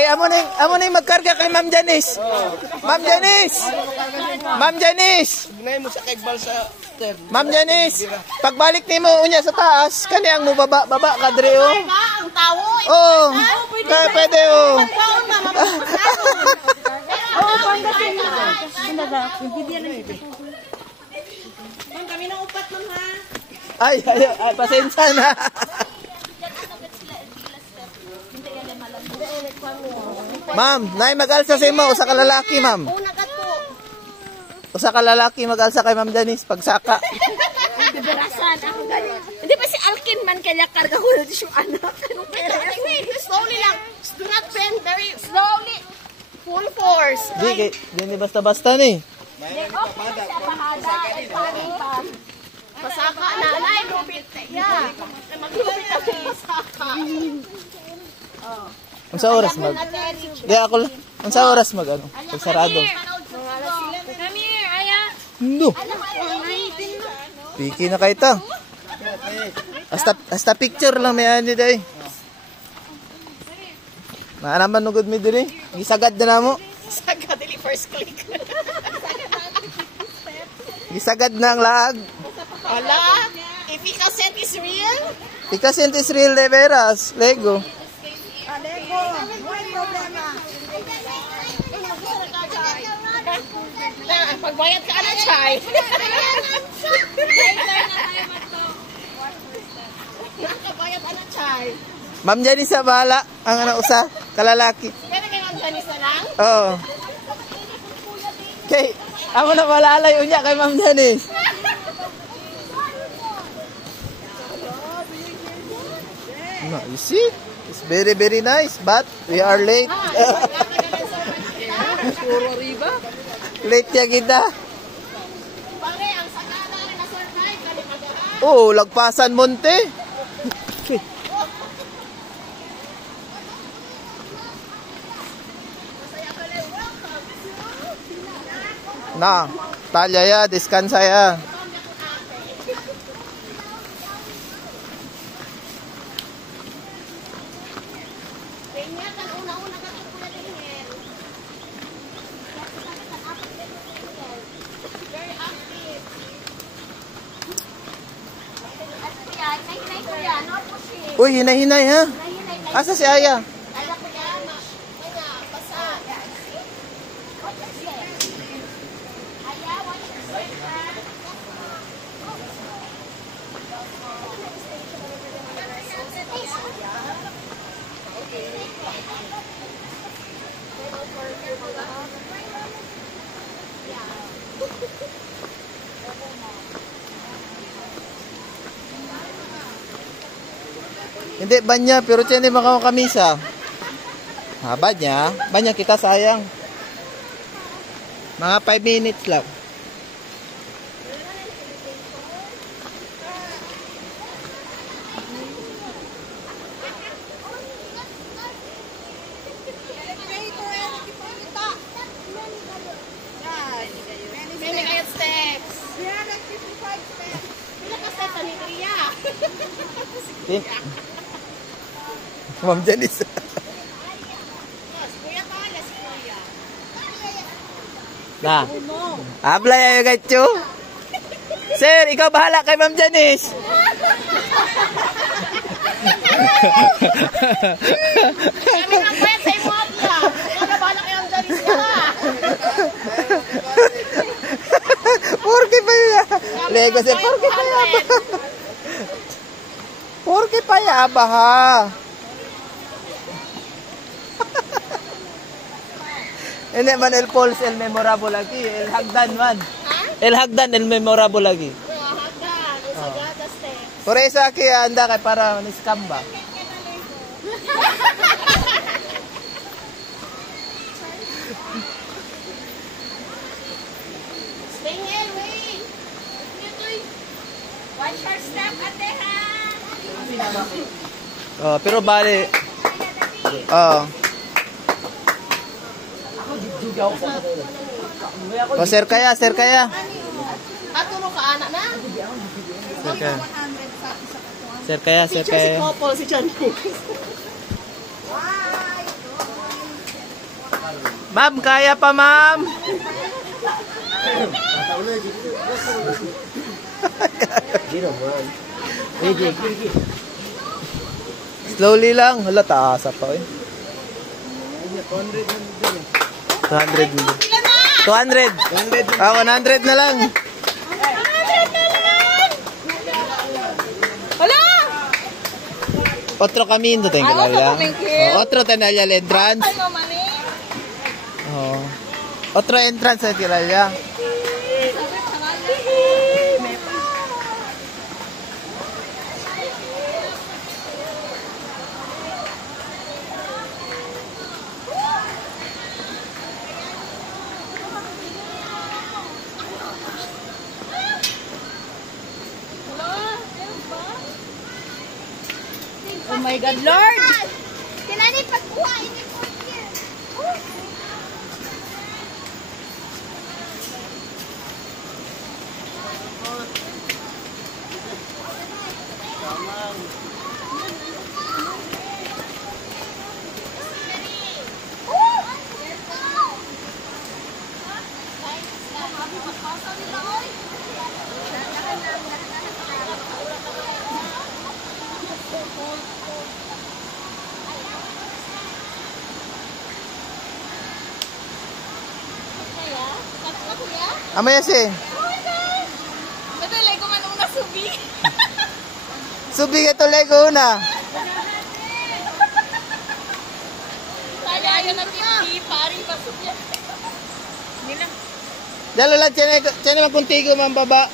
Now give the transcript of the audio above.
Okay, amo na magkarga kay Ma'am Janice. Ma'am Janice! Ma'am Janice! Gnay mo sa kagbal sa ter. Ma'am Janice, pagbalik nimo unya sa taas, kaniyang mo baba ka dre oh. Ang tawo. Oh. Pwede oh. Oh, panggatin na. Ma'am, kami na upat, ma'am, ha? Ay, pasensya na. Ma'am, nay mag-alsa sa imo, usa ka lalaki, ma'am. Una ka to. Usa ka lalaki mag-alsa kay Ma'am Janice pagsaka. Berasan ako ganyan. Hindi ba si Alkin man kaya karga ko na yung anak? Slowly lang. Do not bend very slowly. Full force. Di basta-basta ni. Pasaka na, nay, lupit. Yeah. Maglupit ako pasaka. Unsa oras mag? Di ako lang. Unsa oras mag ano? Pag sarado. Come here, Aya. No. Piki na kay ta. Hasta picture lang may ani day. Naanaman nugod mi diri. Gisagad na namo. Sagad dili first click. Gisagad na ang laag. Ala, if cassette is real? Ikasin is real de veras. Lego. Lego, may problema. Pagbayad ka na, Chay. Nakabayad ka na, Chay. Ma'am Janice sa bahala ang ano usa kalalaki. Kaya kayo ang Janice na lang? Oo. Okay, amo na malalay unya kay Ma'am Janice. No, you see? It's very very nice, but we are late. Late ya kita. Pare, ang sakada rin na survive. Oh, lagpasan monte. Na, talya ya, deskansa ya. Uy, hinay-hinay ha. Asa si Aya? Hindi, banya, pero tiyan di makakamisa. Ha, banya kita sayang. Mga 5 minutes lang. Many kayo steps. 355 steps. Pila ka steps ni Ria? Ma'am Janice. Kuya ka, yes, kuya. Na. Ablay ayo gacho. Sir, ikaw bahala kay Ma'am Janice. Kami nang pwede sa imo abla. Ikaw bahala kayo ang Janice ka. Porke pa ya. Lego sir, porke pa ya. Porke pa ya baha. Hindi man el Pauls el memorable lagi, el Hagdan man. El Hagdan el memorable lagi. Hagdan, Sagada steps. Por eso aquí anda kay para ni-scam ba. Stay here, wait. Watch your step, atehan. Oh, pero bali. Oh. Oh, sir kaya. Ato no ka anak na? Sir kaya. Si couple si John. Ma'am, kaya pa, ma'am. Slowly lang. Hala, taasa pa eh. 200. 200. Ah, 100 na lang. Hala! Otro camino, tengo Ah, otro la. camino. Otro tenaya el entrance. Ay, no, mami. Oh. Otro entrance tengo la. Oh my God, Lord! Kinani pagkuha, ini po here. Amaya si. Madalay ko man una subi. Subi ka tuloy ko na. Kaya yun ang hindi, paring pasok yan. Hindi na. Dalo lang, tiyan naman kunti ko mambaba.